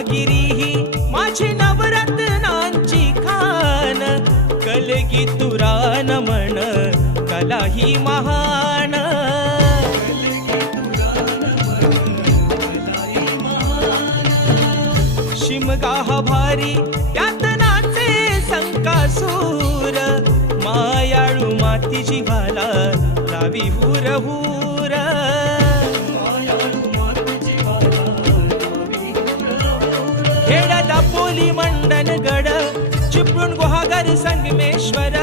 रत्नागिरी ही माझी नवरत्नांची खान, कलगी तुरान म्हण कला ही महान. शिमगा हा भारी त्यात नाचे संकासूर, मायाळू माती जीवाला लावी हुर हुर. खेड दापोली मंडणगड चिपळूण गुहागर संगमेश्वर,